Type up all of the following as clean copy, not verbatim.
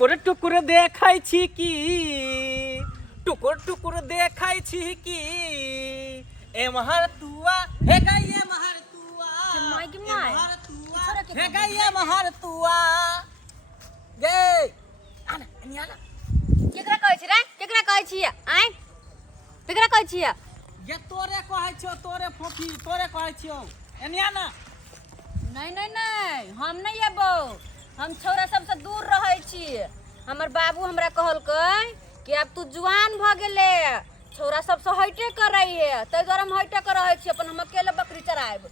टुकुर टुकुर देखै छी की टुकुर टुकुर देखै छी की एमहर तुआ हे गई एमहर तुआ एमहर तुआ हे गई एमहर तुआ गे आना एनी आना केकरा कहै छी रे केकरा कहै छी आइ केकरा कहै छी गे तोरे कहै छियो तोरे फोफी तोरे कहै छियो एनी आना नहीं नहीं नहीं हम नहीं अबो हम छौरा सबसे दूर रहै छी हमर बाबू हमरा कहलकै कि अब तू जवान भ गेले छौरा सबसे हइटे करै है तै दुआरे हम हइटे कर रहै छी अपन हम अकेले बकरी चराएब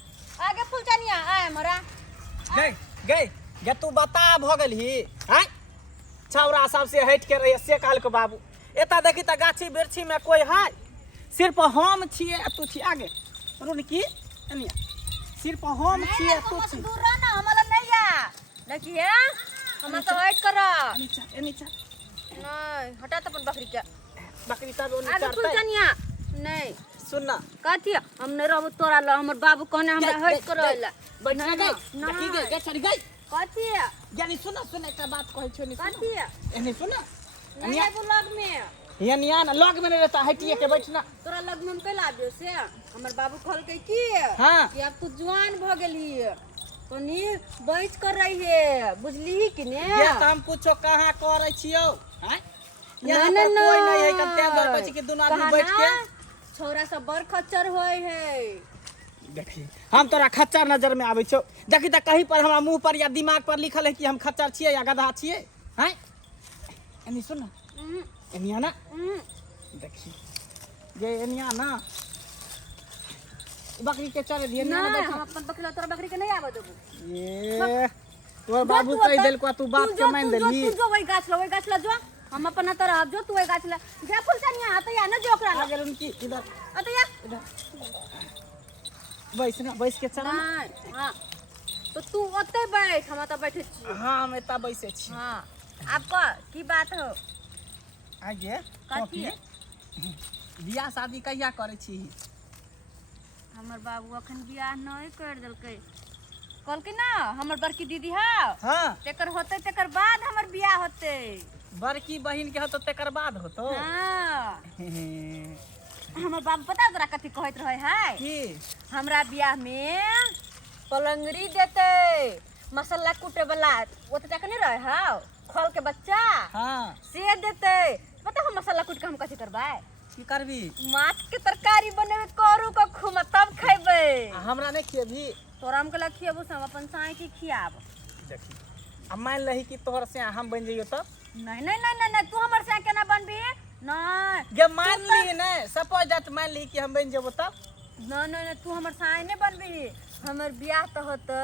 आगे फुलचनिया आय हमरा गे गे गे तू बता भ गेलही हैं छौरा सबसे हट के रही से काल के बाबू एता देखी त गाछी बिरछी में कोई है सिर्फ हम छिए तू छी आगे रुन की एनी सिर्फ हम छिए तू छी दूर रह ना हमरा नहीं आ देखिए हम तो हट कर एनी चा नहीं हटा त अपन बकरी के बकरी तब ओनी आगे चढ़तै फुलचनिया नहीं सुन ना कथी हम नहीं रहबो तोरा ल हमर बाबू कहने हमरा हट करैला बैठ ना गई देखी गई गे चढ़ गई कथी यानी सुन एकटा बात कहै छियो नी कथी एनी सुन नहीं आबो लग में यानी आना लग में नहीं रहता हटिए के बैठ ना तोरा लग में पहले आबियो से हमर बाबू कहलकै की हां कि अब तू जवान भ गेली तनी बैठ कर रही है बुझली कि ने ये त हम पूछो कहां करे छियो हैं यहाँ पर कोई नहीं है कते अंदर बच के दोनों आदमी बैठ के छोरा सब बड़ खच्चर होय है देखी हम तोरा खच्चर नजर में आबै छौ देखी त कहीं पर हमरा मुंह पर या दिमाग पर लिखल है कि हम खच्चर छिए या गधा छिए हैं एनी सुन ना एनिया ना देखी ये एनिया ना बकरी के चले दिए ना हम अपन बकरी तोरा बकरी के नहीं आबे देबो ये तोर बाबू कह देल को तू बात के मान देली तू जो वही गाछ ला जो हम अपन तरह अब जो तू वही गाछ ला जा फुलचनिया आतया ना जो ओकरा लगे उनकी इधर आतया इधर बैठ ना बैठ के चल नहीं हां तो तू ओते बैठ हम त बैठे छी हां हम एता बैसे छी हां आपका की बात हो आगे कथी बियाह शादी कहिया करे छी हमर बाबू अखन बियाह नहीं कर देलकै कहलकै ना हमर बड़की दीदी है हां तेकर होते तेकर बाद हमर बियाह होते बड़की बहिन के होतो तेकर बाद होतो हां हमर बाबू पता तोरा कथी कहत रहे है की हमरा बियाह में पलंगड़ी देते मसाला कूटे वाला ओते तक नहीं रहे है खोल के बच्चा हां से देते पता हम मसाला कूट के हम कथी करबै की करबी माछ के तरकारी बनेबे करू का खुमा तब खैबे हमरा नहीं खिएबी तोरा हम कला खिएबो हम अपन साई के खियाब देखी अब मान लही कि तोहर से हम बन जइयो त नहीं नहीं नहीं नहीं तू हमर साई केना बनबी नहीं गे मान ली ने सपोज दैट मान ली कि हम बन जेबो तब नहीं नहीं तू हमर साई नहीं बनबी हमर बियाह तो होते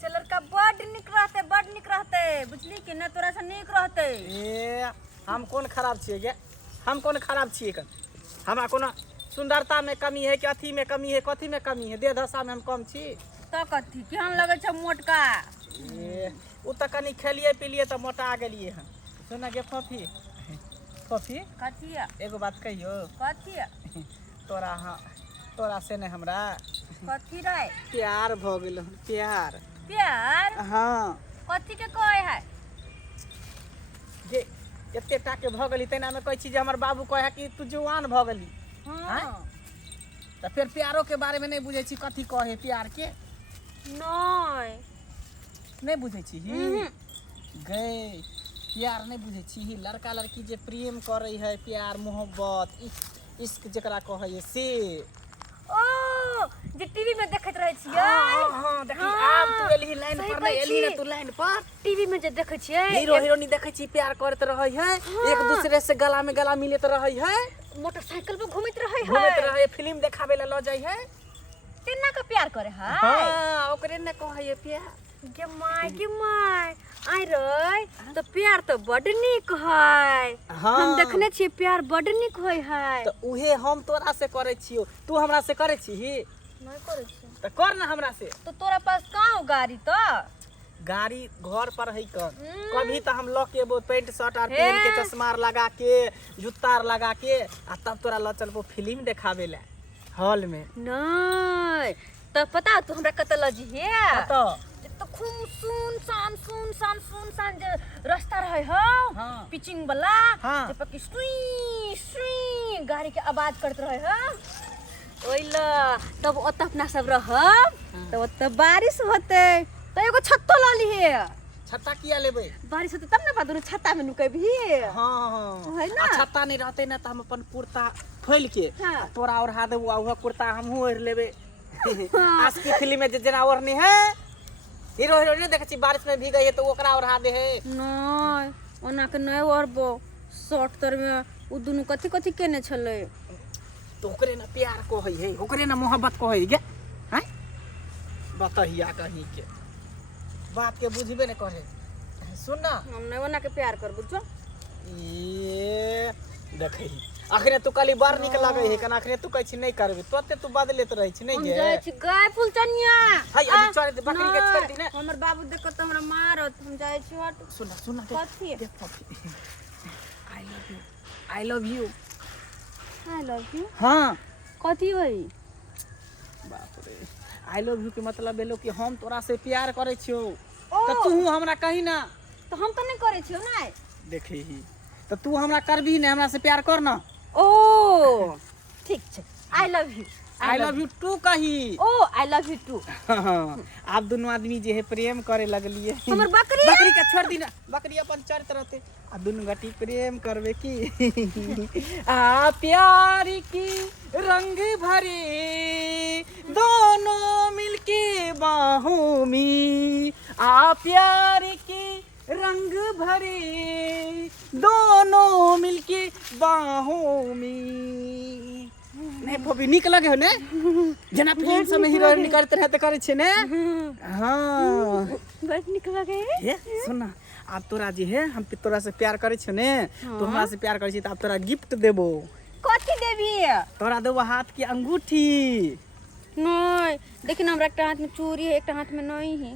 से लड़का बड़ निक रहते बुझली कि ना तोरा से निक रहते ए हम कौन खराब छिए गे हम कौन खराब छिए कन हमरा कोनो सुंदरता में कमी है कि अथी में कमी है कथी में कमी है देह दशा में हम कम छी तो कथी कि हम लगे छ मोटका ए उ त कनी खेलिए पिलिए त मोटा गेलिए हम सुन गे फफी फफी कथी एगो बात कहियो कथी तोरा हाँ तोरा से ने हमरा कथी रे प्यार भ गेल प्यार प्यार हाँ कथी के कहे है जे एते टा के भ गेली तेना में कहै छी जे हमर बाबू कहे कि तू जवान भ गेली हां त फिर प्यारो के बारे में नहीं बुझै छी कथी कहे प्यार के नहीं बुझै छी गे प्यार नहीं बुझै छी लड़का लड़की जे प्रेम करे है प्यार मोहब्बत इश्क जकरा कहे है से ओ जे टीवी में देखत रहे छियै हां देखी आब तू एली लाइन पर नहीं एली ना तू लाइन पर टीवी में जे देखै छियै हीरो हीरोइन देखै छी प्यार करत रहै है एक दूसरे से गला में गला मिलत रहै है मोटरसाइकिल पे घूमत रहे फिल्म देखावे ला ल जाई है तेना का प्यार करे है हां ओकरे ने कहै है प्यार के माय आई रे तो प्यार तो बड़ निक है हम देखने छी प्यार बड़ निक होय है तो उहे हम तोरा से करे छियो तू हमरा से करे छी नहीं करे छी तो कर ना हमरा से तो तोरा पास कहां गाड़ी तो गाड़ी घर पर है कभी तो हम लके वो पैंट शर्ट और पहन के चश्मा लगा के जूता लगा के आ तब तोरा ल चलबो फिल्म देखावे ला हॉल में नहीं तो पता तू हमरा कत लजी है तो तो खूब सुनसान जे रास्ता रहे हो हाँ। पिचिंग वाला हाँ। जे पर की सुई गाड़ी के आवाज करत रहे हो ओइला तब ओत अपना सब रहब तब ओत बारिश होते तो एगो छत्तो ल ली है छत्ता किया लेबे? बारिश होते तब ना बादुर छत्ता में नुके भी हाँ है ना? छत्ता नहीं रहते ना तो हम अपन कुर्ता खोल के हाँ। तोरा और हाथ वह कुर्ता हम ओढ़ लेबे। आज की फिल्म में जना ओढ़नी है हीरो हीरोइन देखे छी बारिश में भीगे है तो ओकरा ओढ़ा दे है। नहीं ओना के नहीं ओढ़बो शॉर्ट तर में उ दुनु कथि कथि केने छले तो ओकरे ना प्यार को है ओकरे ना मोहब्बत को है गे हैं बताइया कहीं के बात के बुझबे न करे। सुन ना हम नहीं ओना के प्यार कर बुझो ये देखै अखने तू काली बार निक लागे है कना अखने तू कहै छी नहीं करबे तोते तू बदलेत रहै छी नहीं हम गे जाय छी गाय फुलचनिया हाय अभी चोरे दे बकरी के छोड़ दी ना हमर बाबू देख के हमरा मारत हम जाय छी हट सुन कथि आई love you I love you हां कथि होई बाप रे आई लव यू के मतलब भेलो कि हम तोरा से प्यार करे छियो त तू हमरा कहि ना तो हम तो नहीं करे छियो ना देखै ही त तू हमरा करबी ने हमरा से प्यार कर ना ओ ठीक छे I love you I love you too कही ओ आई लव यू टू आप दोनों आदमी जे है प्रेम करे लगलिए हमर बकरी बकरी के छोड़ दी ना बकरी अपन चरित रहते आ दोनों गटी प्रेम करवे की आ प्यार की रंग भरे दोनों मिलके बाहों में आ प्यार के रंग भरे दोनों मिलके बाहों में नहीं फबी निक लगे हो ने जना फिल्म सब में हीरो हीरोइन करते रहते करे छे ने हां बस निक लगे ये सुन ना अब तोरा जे है हम तोरा से प्यार करे छे ने तो हमरा से प्यार करे छी त अब तोरा गिफ्ट देबो कथि देबी तोरा देबो हाथ की अंगूठी नहीं देखिन हमरा एकटा हाथ में चूड़ी है एकटा हाथ में नहीं है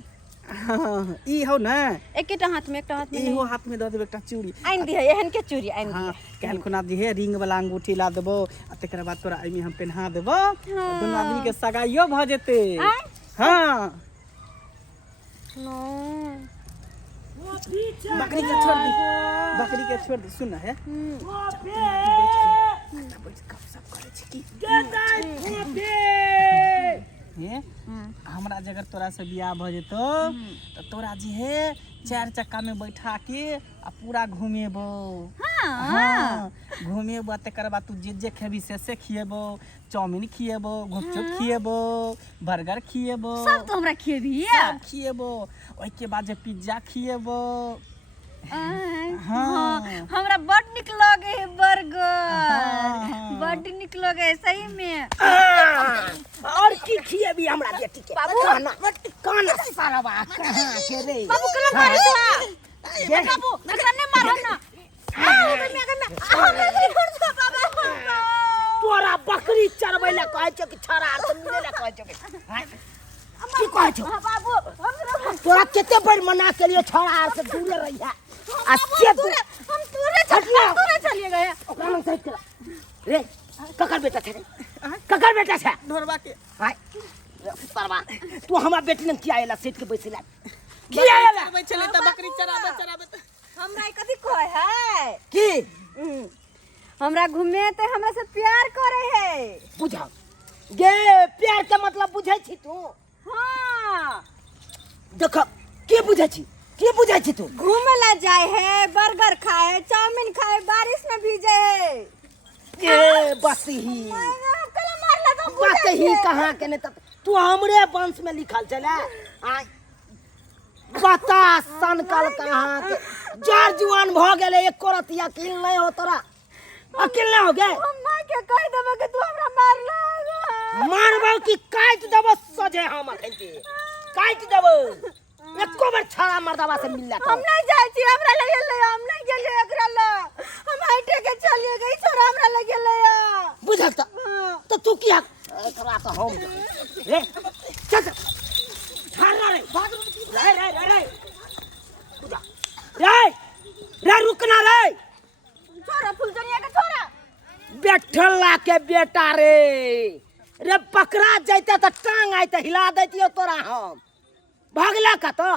ई हो ना एकटा हाथ में इहो हाथ में द देबे एकटा चूड़ी आइन दी है एहन के चूड़ी आइन दी हां कहल खुना दी है रिंग वाला अंगूठी ला देबो आ तकर बाद तोरा एमे हम पहना देबो दोनों आदमी के सगाइयो भ जेते हां नो बकरी के छोड़ दी सुन है हमरा जगह तोरा से बियाह भ जेतो तो तोरा जी है 4 चक्का में बैठा के आ पूरा घुमेबो हाँ घुमेबो तकर बाद तू जे खेबी से खिएबो चाउमीन खिएबो गुपचुप खिएबो बर्गर खिएबो सब तो हमरा खिएबी सब खिएबो ओइ के बाद जे पिज्जा खिएबो हाँ हमरा बड़ निक लगे है बर्गर बड़ निक लगे है सही में और की खिएबी हमरा बेटी के बाबू काना सारा बा कहां के रे बाबू कलम मारे छा बाबू नखरा ने मारो ना तोरा बकरी चरबै ला कहै छ कि छरा आर त मिले ला कहै छ की कहै छ बाबू तोरा केते बड़ मना के लिए छरा आर से दूर रहिया आ से हम तूरे चलिए गए ओकरा लंग साइड कर रे ककर बेटा छे ककर बेटा छे ढोरबा के हाय परवा तू हमरा बेटी ने किया आइला सीट के बैठिला किया आइला चले त बकरी चराबे त हमरा कथि कहै है की हमरा घूमे ते हमरा से प्यार करे है बुझा गे प्यार के मतलब बुझै छी तू हां देख के बुझै छी तू घूमे ला जाए है बर्गर खाए चाउमीन खाए बारिश में भीजे है ए बसही कल मारला तो बसही कहां के ने त तू हमरे वंश में लिखल छले आ बता सनकल कहां के जर जुआन भ गेले एक करतिया किल नहीं हो तोरा अकेले नहीं हो गए हम मां के कह देबे कि तू हमरा मारला मारबो कि काट देबो सजे हम अखन के काट देबो एको बार छाड़ा मर्दावा से मिलला हम नहीं जाय छी हमरा लगे ले हम नहीं गेले एकरा ला हम हटे के चलिए गई छोरा हमरा लगे ले बुझल तो तू की एकरा तो हम रे चल छाड़ रे रे बुझा रे रुकना रे छोरा फुलजनिया के छोरा बैठला के बेटा रे पकड़ा जाते तो टांग आते हिला देतियो तोरा हम भागला का तो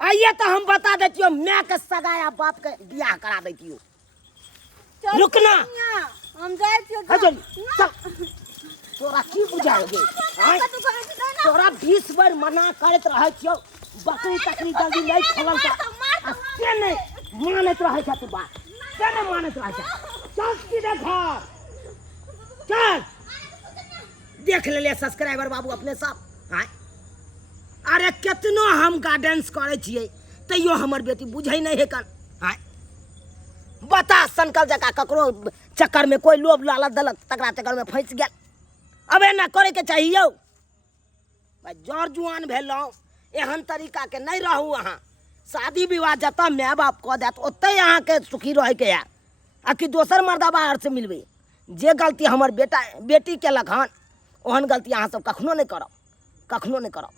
आइए तो हम बता देतियो मैं के सगाया बाप के बियाह करा देतियो। चल रुकना। कन्हैया, हम जाए छियो चल चल तोरा की बुझाओगे आय तोरा 20 बार मना करत रहे छियो बकरी तकरी जल्दी नहीं खोलल का से नहीं मानत रहे छ तू बात से नहीं मानत रहे छ। चल सीधे घर चल देख ले सब्सक्राइबर बाबू अपने सब आय अरे कितनो हम गार्डेंस करे छिए तैयो हमर बेटी बुझै नहीं है कन आय बता संकल जका ककरो चक्कर में कोई लोभ लालच दलक तकरा चक्कर में फंस गेल अबे ना करे के चाहिए भाई जर जुआन भेलौ एहन तरीका के नहीं रहू अहाँ शादी विवाह जतऽ माय बाप कऽ देत ओतै अहाँ के सुखी रहे के है आ कि दोसर मर्दा बाहर से मिलबे जे गलती हमर बेटा बेटी केलक हन ओहन गलती अहाँ सब कखनो नहीं करब कखनो नहीं करब।